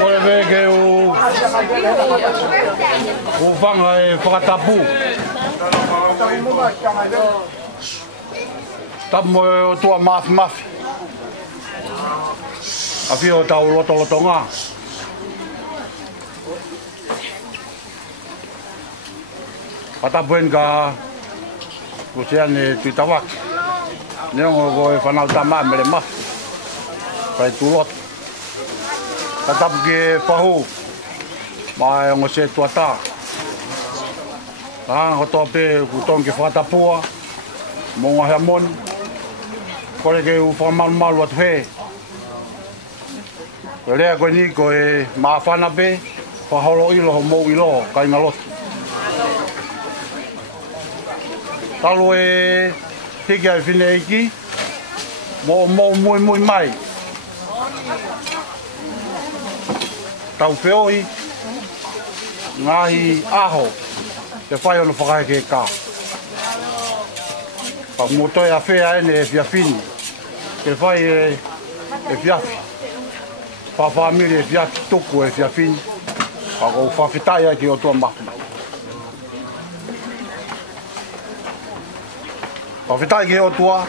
Oi veke o whanga e whakatapu. Tamu e o tua mafi. A whio tau loto ngā. Patapuen ka kusiane tuitawak. Neongo ko e whanau tama mere mafi. Pai tulot. Tatap ke pahu. Mai ngo se tuata. Ho tope ku tong ke whatapua. Monga hamon. Kore ke u whamalmal wat he. Lea koe ni ko e mawhana pe. Whaholo ilo ho mou ilo kai ngalot. Talo e teke ai whine eiki. Mo mui mai. Tau whioi, ngahi aho, te whai ono whakaeke e kā. Pangotoi a whea ene e whiawhini, te whai e whiawhi. Whawhamiri e whiawhi tuku e whiawhini, pako whawhitai ai ki o tua mahu. Pawhitai ke o tua,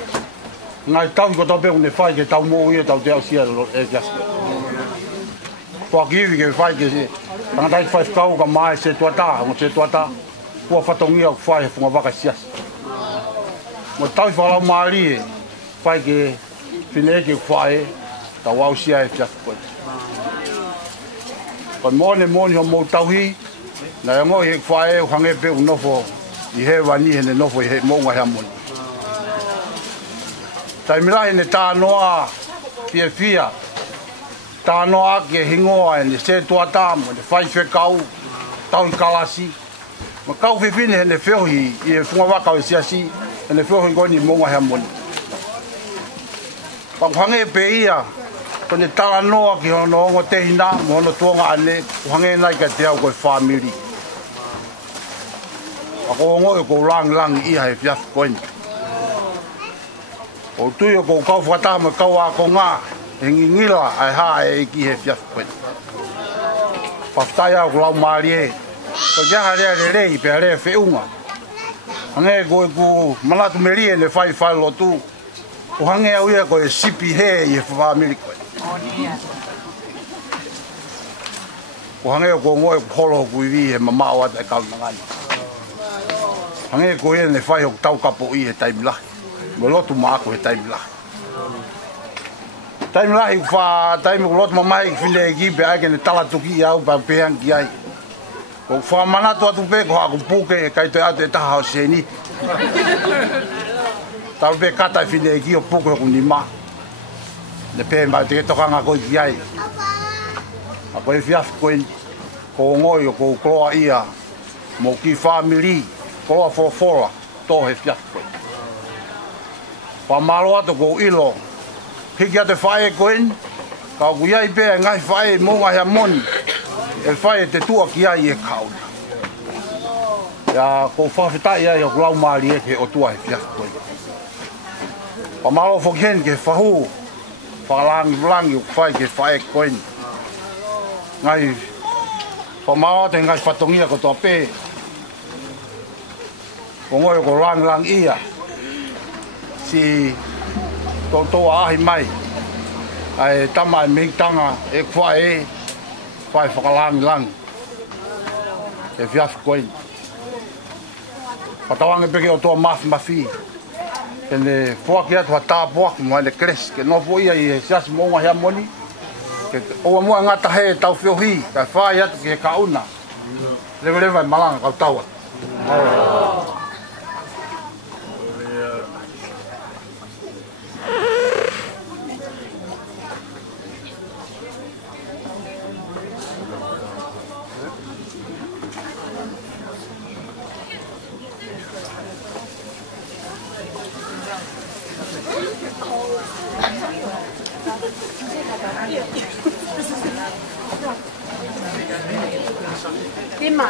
ngai tau ko tau pe ne fai ke tau mo ia tau te au sia lo e jas. Ko kiwi ke fai ke se. Tanga tai fai kau ka mai se tuata, mo se tuata. Ko fatongia o fai funga vaka sia. Mo tau fala mari fai ke fine ke fai tau au sia e jas ko. Ko mone ho mo tau hi na ngo he fai o hange pe no fo I he wani he no fo he mo nga ha mo. Tai mila ne ta noa fia ta noa ke hingoa ne se tuata mo ne fai fe kau tau kalasi mo kau fe fine ne fe hi I funga wa kau sia si ne fe ho ni mo nga ha mo. Pa hange pe ia ko ne ta noa ki ho no ngo te hina mo no tonga ane hange nai ka te au ko family. Ako ngo ko lang I ha fiaf koin. O tui o ko kau whata ma kau a ko ngā, hengi ngila ai ha e ki he fiaf koin. Paftai au lau maari e, ko jaha rea rei pe rea whiunga. Hange koe ku manatu merie ne whai lotu, ko hange au ia koe sipi he I he whamiri koe. Ko hange ko ngoe holo kuiwi he mamao ata e kau nangani. Hange koe ne whai hok tau kapo I he taimilahi. Mo lotu maako he taimilahi. Taimilahi wha taimilahi lotu mamai whine ki pe aike ne talatuki au pa pehan ki ai. Ko wha manatu atu pe ko haku puke e kai toi atu e taha o seni. Tau pe kata whine ki o puke hoku ni ma. Ne pe mai te tokanga koi ki ai. A koe fiaf koe ko ngoi o ko kloa ia mo ki family kloa fofora to he fiaf koe. Pa malo ato ko ilo, hiki ate whae koen, ka ku iai pēr ngai whae monga hea moni, e whae te tua ki ai e kauna. Ia ko whawhitai ai o kulau maari e ke o tua he fiaf koen. Pa malo whokhen ke whahu, whakalangi o whae ke whae koen. Ngai, pa malo ato ngai whatongia ko toa pē, ko ngoi ko lang ia, si toa ahi mai ai tama mingtanga e whae whakalangi e fiaf koin patawange peke o toa mafi ene whaki atu hata poaki mo ene kres ke no ia I sias monga hea moni ke oa mua ngata he tau whiohi ka whae atu ke kauna lewa malanga kau taua Lima.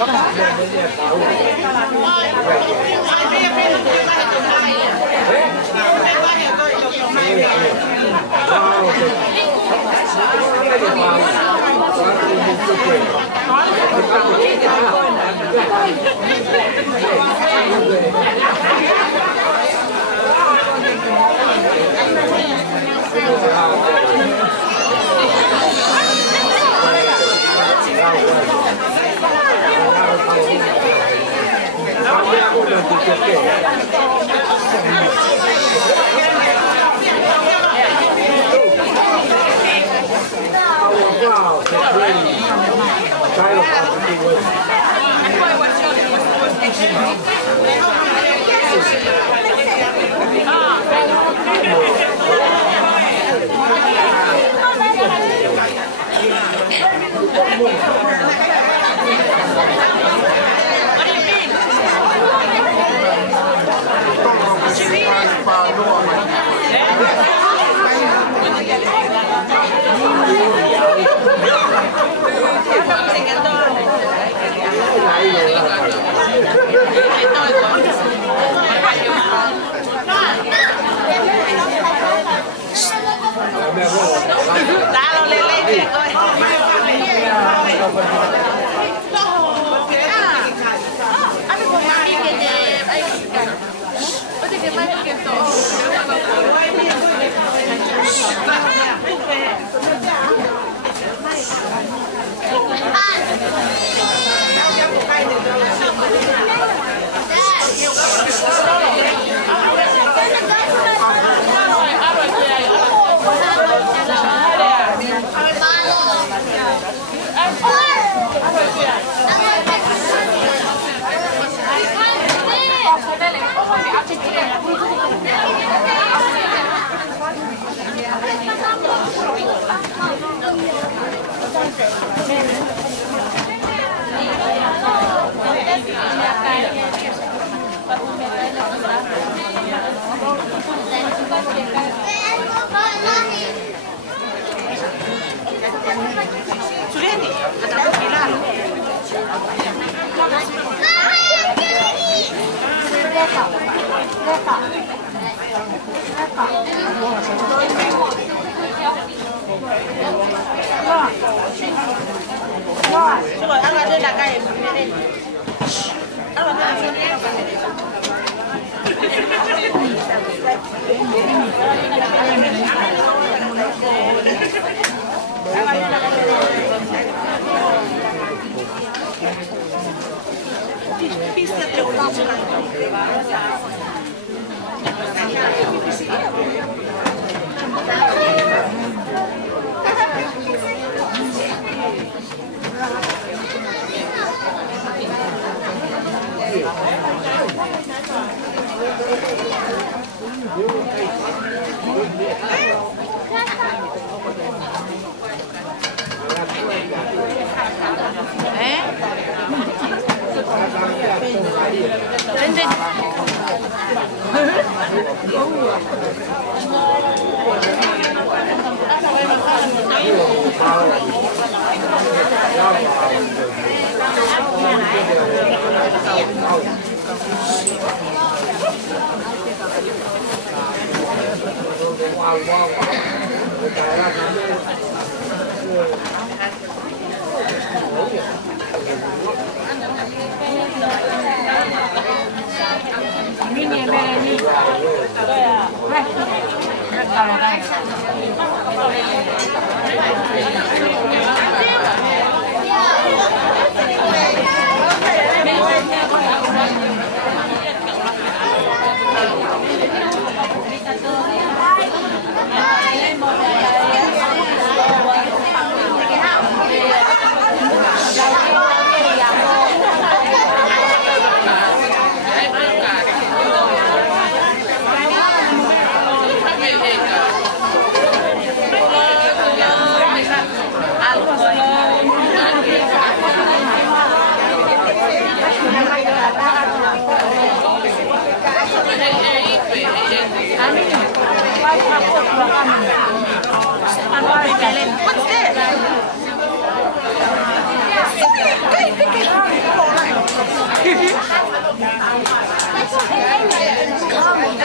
What's this?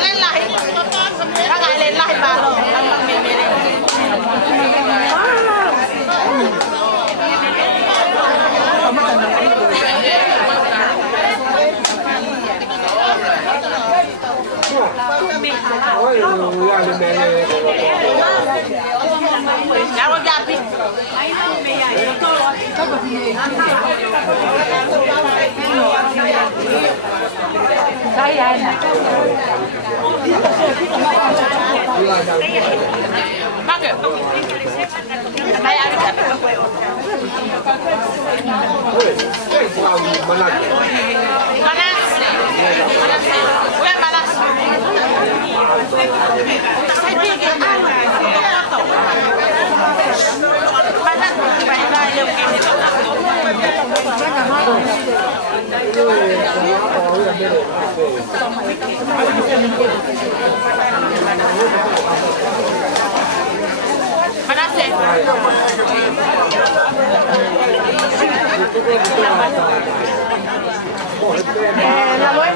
Lên lại. Các ngài lên lại bà rồi. Ya lo ya pi. Saya nak. Pakai. Saya ada. Mana? La voy a